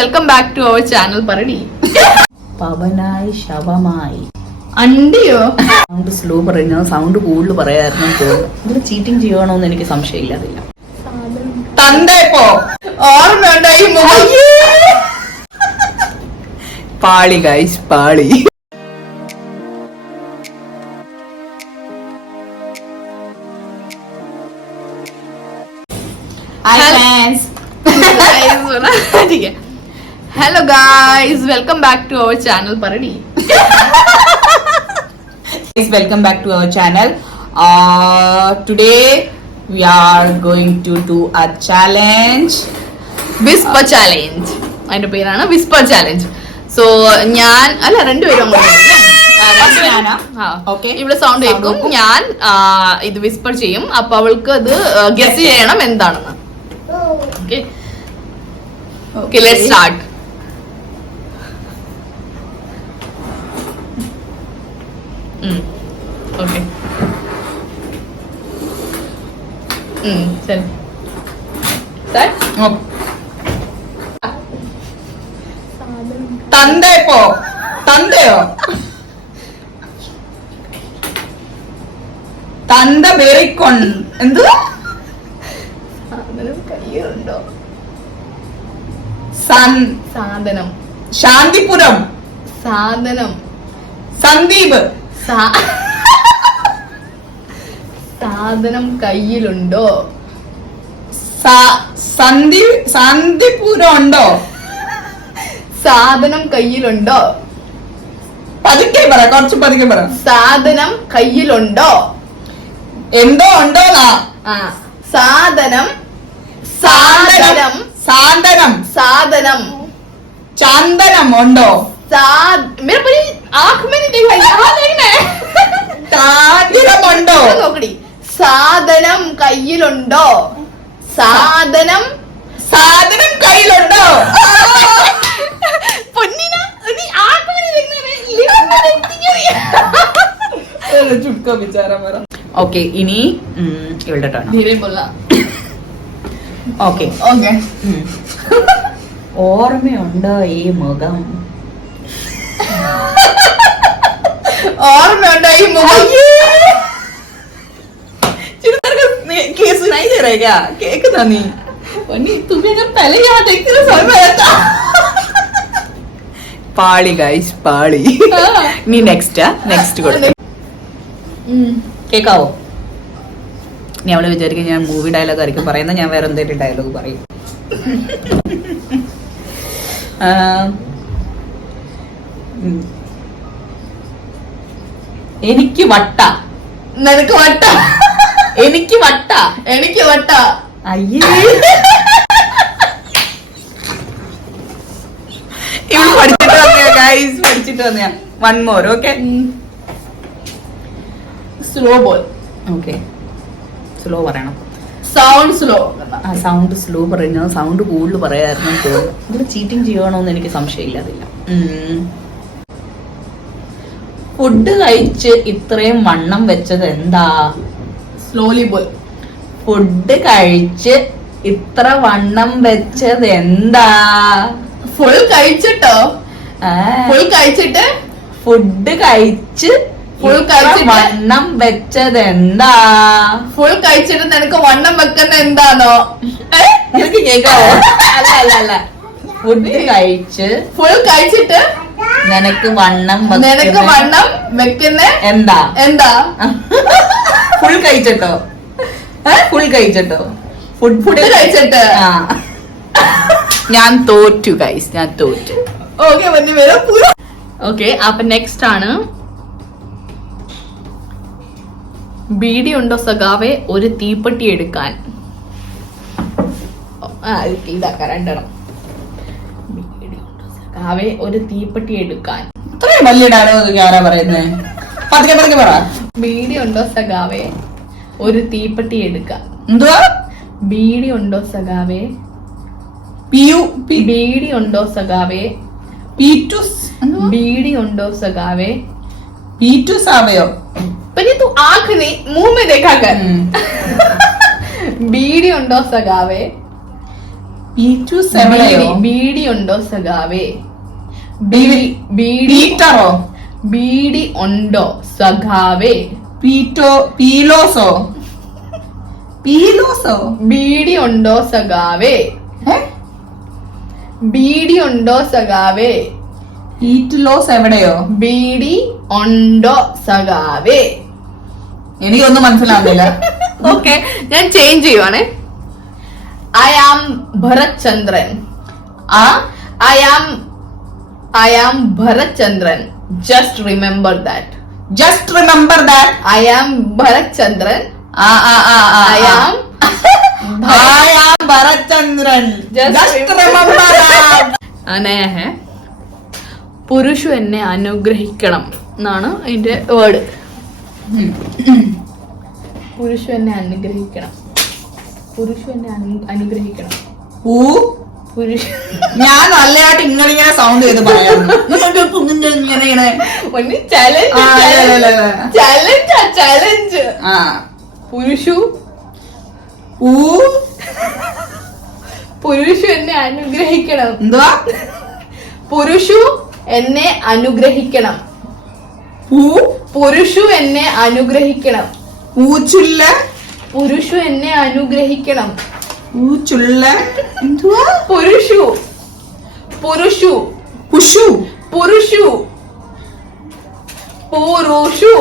Welcome back to our channel. പറടി പവനായി ശവമായി അണ്ടിയോ സൗണ്ട് സ്ലോ പറയുന്നത് സൗണ്ട് കൂടുതൽ പറയായിരുന്നു തോന്നുന്നു. ഇതിൽ ചീറ്റിംഗ് ചെയ്യണോന്ന് എനിക്ക് സംശയമില്ലാതില്ല. തന്തേപ്പോ ഓർമ്മയുണ്ടായി പാളി ഗൈസ് പാളി. Hello guys, welcome back to our channel. പറടി welcome back to our channel. Today we are going to do a challenge, whisper challenge. അതിന്റെ പേരാണ് വിസ്പർ ചാലഞ്ച്. സോ ഞാൻ അല്ല രണ്ടുപേരും ഇവിടെ സൗണ്ട് കേൾക്കും, ഞാൻ ഇത് വിസ്പർ ചെയ്യും. അപ്പൊ അവൾക്ക് അത് ഗസ് ചെയ്യണം എന്താണെന്ന്. Okay let's start. ഓക്കെ ശരി തന്തേപ്പോ തന്തയോ തന്ത ബേറിക്കൊൺ എന്തു കയ്യിലുണ്ടോ സാധനം ശാന്തിപുരം സാധനം സന്ദീപ് സാധനം കയ്യിലുണ്ടോ സന്ദിപുരം ഉണ്ടോ സാധനം കയ്യിലുണ്ടോ പതുക്കെ പറ, കുറച്ച് പതുക്കെ പറ. സാധനം കയ്യിലുണ്ടോ എന്തോ ഉണ്ടോ സാധനം സാധനം സാധനം സാധനം ചന്ദനം ഉണ്ടോ ഉണ്ടോ നോക്കടി. സാധനം കയ്യിലുണ്ടോ സാധനം സാധനം കയ്യിലുണ്ടോ പൊന്നിന ചുക്ക വിചാരം പറ. ഓക്കെ ഇനി ഇവളുടെ ടേൺ. ഓക്കെ ഓക്കെ ഓർമ്മയുണ്ടോ ഈ മുഖം ഓർമ്മയുണ്ടോ ഈ മുഖം केस नहीं दे रहे क्या? केक ना नहीं पन्नी तुम्हें अगर पहले यहाँ देखती तो समझ में आता. പാളി ഗൈസ് പാളി. നീ നെക്സ്റ്റ് കൊടുത്തു കേക്കാവോ? നീ അവള് വിചാരിക്കും ഞാൻ മൂവി ഡയലോഗ് ആയിരിക്കും പറയുന്നത്, ഞാൻ വേറെ എന്തെങ്കിലും ഡയലോഗ് പറയും. എനിക്ക് വട്ട നിനക്ക് വട്ട എനിക്ക് വട്ട എനിക്ക് വട്ട അയ്യേ ഇവള് പഠിച്ചിട്ട് വന്നയാ ഗൈസ്, പഠിച്ചിട്ട് വന്നയാ. One more. Okay slow ball. Okay slow പറയണം. Sound slow. ആ സൗണ്ട് സ്ലോ പറയുന്നത് സൗണ്ട് കൂടുതൽ പറയായിരുന്നു തോന്നുന്നു. ഇതിൽ ചീറ്റിംഗ് ചെയ്യണോന്ന് എനിക്ക് സംശയമില്ലാതില്ല. ഫുഡ് കഴിച്ച് ഇത്രയും വണ്ണം വെച്ചത് എന്താ? Slowly ball. ഫുഡ് കഴിച്ച് ഇത്ര വണ്ണം വെച്ചത് എന്താ? ഫുൾ കഴിച്ചിട്ടോ? ഫുൾ കഴിച്ചിട്ട് ഫുഡ് കഴിച്ച് വണ്ണം വെച്ചത് എന്താ? ഫുൾ കഴിച്ചിട്ട് നിനക്ക് വണ്ണം വെക്കുന്ന എന്താണോ? നിനക്ക് കേക്കാവോ? അല്ല അല്ല അല്ല ഫുഡ് കഴിച്ച് ഫുൾ കഴിച്ചിട്ട് നിനക്ക് വണ്ണം വെക്കുന്ന എന്താ? എന്താ? ഫുൾ കഴിച്ചിട്ടോ? ഫുൾ കഴിച്ചിട്ടോ? ഫുഡ് കഴിച്ചിട്ട് ഞാൻ തോറ്റു ഗൈസ്, ഞാൻ തോറ്റു. ഓക്കെ ഓക്കെ അപ്പൊ നെക്സ്റ്റ് ആണ്. ബീഡി ഉണ്ടോ സഖാവെ ഒരു തീപ്പെട്ടി എടുക്കാൻ? ഇതാക്കാം രണ്ടെണ്ണം. ബീഡി ഉണ്ടോ സഖാവെ ഒരു തീപ്പെട്ടി എടുക്കാൻ? ഇത്രയും വലിയ ഡയലോഗ് ആരാ പറയുന്നേ? പതുക്കെ പതുക്കെ പറ. ബീഡി ഉണ്ടോ സഖാവെ ഒരു തീപ്പെട്ടി എടുക്കാൻ? എന്തുവാ? ബീഡി ഉണ്ടോ സഖാവെ ബീഡി ഉണ്ടോ സഖാവെ ബീഡി ഉണ്ടോ സഖാവെ पीटूस आवेयो पहले तू आंख नहीं मुंह में देखा कर बीड़ी उंडो सगावे പീറ്റൂസ് എവിടെയോ? ബീഡി ഉണ്ടോ സഖാവേ? പീറ്ററോ? ബീഡി ഉണ്ടോ സഖാവേ? പീലോസോ? ബീഡി ഉണ്ടോ സഖാവേ? ബീഡി ഉണ്ടോ സഖാവേ? ഈറ്റ്ലോസ് എവിടെയോ? ബീഡി ഉണ്ടോ സഖാവേ? എനിക്കൊന്നും മനസ്സിലാവുന്നില്ല. ഓക്കെ, ഞാൻ ചേഞ്ച് ചെയ്യുവാണേ. I am Bharat Chandran. I am Bharat Chandran. Just remember that. I am Bharat Chandran. I am Bharat Chandran. Just remember that. നയ ഹെ. പുരുഷു എന്നെ അനുഗ്രഹിക്കണം എന്നാണ് അതിന്റെ വേർഡ്. പുരുഷു എന്നെ അനുഗ്രഹിക്കണം. ഞാൻ നല്ലതായിട്ട് ഇങ്ങനെ സൗണ്ട് ചെയ്ത് പറയാം. ചലഞ്ച്. പുരുഷു എന്നെ അനുഗ്രഹിക്കണം. എന്തുവാ? പുരുഷു എന്നെ അനുഗ്രഹിക്കണം. പുരുഷു എന്നെ അനുഗ്രഹിക്കണം. പൂച്ചുള്ള. പുരുഷു എന്നെ അനുഗ്രഹിക്കണം. പൂച്ചുള്ള. എന്തുവാ? പുരുഷു. പുരുഷു. പുഷു. പുരുഷു. പുരുഷു.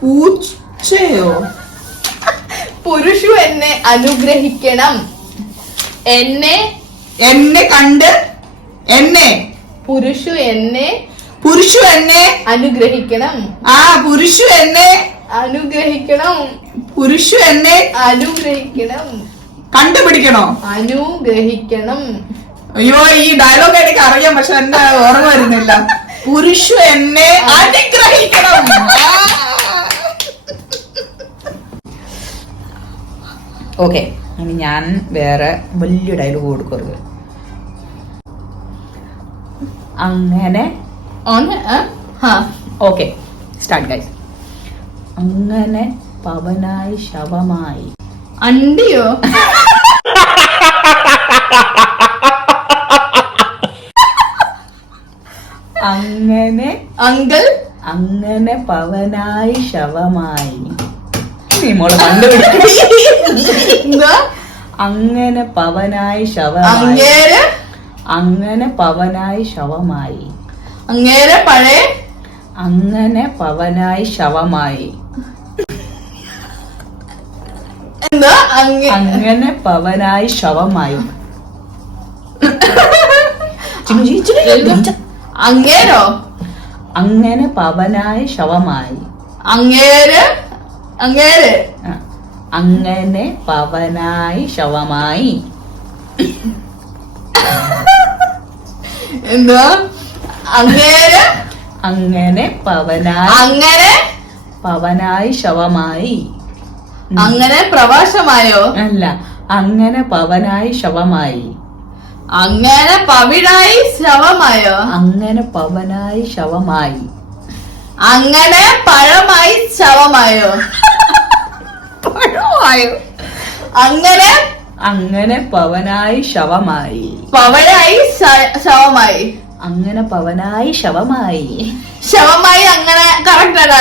പൂച്ചയോ? പുരുഷു എന്നെ അനുഗ്രഹിക്കണം. എന്നെ കണ്ട് എന്നെ. പുരുഷു എന്നെ അനുഗ്രഹിക്കണം. പുരുഷു എന്നെ അനുഗ്രഹിക്കണം. പുരുഷു എന്നെ അനുഗ്രഹിക്കണം. കണ്ടുപിടിക്കണോ? അനുഗ്രഹിക്കണം. അയ്യോ, ഈ ഡയലോഗ് എനിക്ക് അറിയാം, പക്ഷെ എന്റെ ഓർമ്മ വരുന്നില്ല. പുരുഷു എന്നെ അനുഗ്രഹിക്കണം. ഓക്കെ, ഇനി ഞാൻ വേറെ വലിയ ഡയലോഗ് കൊടുക്കരുത്. അങ്ങനെ ഓക്കെ, സ്റ്റാർട്ട് ഗൈസ്. അങ്ങനെ പവനായി ശവമായി. അണ്ടിയോ? അങ്ങനെ അങ്ങനെ പവനായി ശവമായി. നീ മോളെ കണ്ടുപിടിക്കുക. അങ്ങനെ പവനായി ശവമായി. അങ്ങനെ പവനായി ശവമായി. അങ്ങേരെ പഴയ. അങ്ങനെ പവനായി ശവമായി. എന്താ? അങ്ങനെ പവനായി ശവമായി. അങ്ങേരോ? അങ്ങനെ പവനായി ശവമായി. അങ്ങേര്. അങ്ങനെ പവനായി ശവമായി. എന്താ? അങ്ങേര്. അങ്ങനെ പവനായി ശവമായി. അങ്ങനെ പ്രവാസമായോ? അല്ല, അങ്ങനെ പവനായി ശവമായി. അങ്ങനെ പവിഴായി ശവമായോ? അങ്ങനെ പവനായി ശവമായി. അങ്ങനെ പഴമായി ശവമായോ? അങ്ങനെ അങ്ങനെ പവനായി ശവമായി. പവഴായി ശവമായി. അങ്ങനെ പവനായി ശവമായി. ശവമായി. അങ്ങനെ കറക്റ്റ് ആണ്.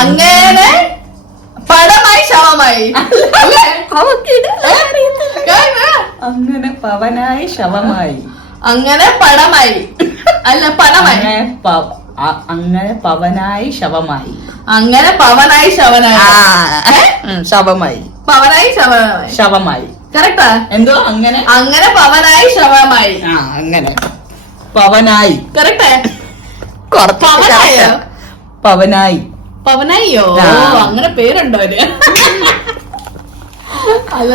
അങ്ങനെ പടമായി ശവമായി. അങ്ങനെ പവനായി ശവമായി. അങ്ങനെ പടമായി. അല്ല, പടമായി. അങ്ങനെ പവനായി ശവമായി. അങ്ങനെ പവനായി ശവനായി. ശവമായി. പവനായി ശവമായി. കറക്റ്റാ? എന്തോ? അങ്ങനെ പവനായി ശവമായി. അങ്ങനെ പവനായി. കറക്റ്റ്. പവനായോ? പവനായി. പവനായിയോ? അങ്ങനെ പേരുണ്ടോ? അല്ല.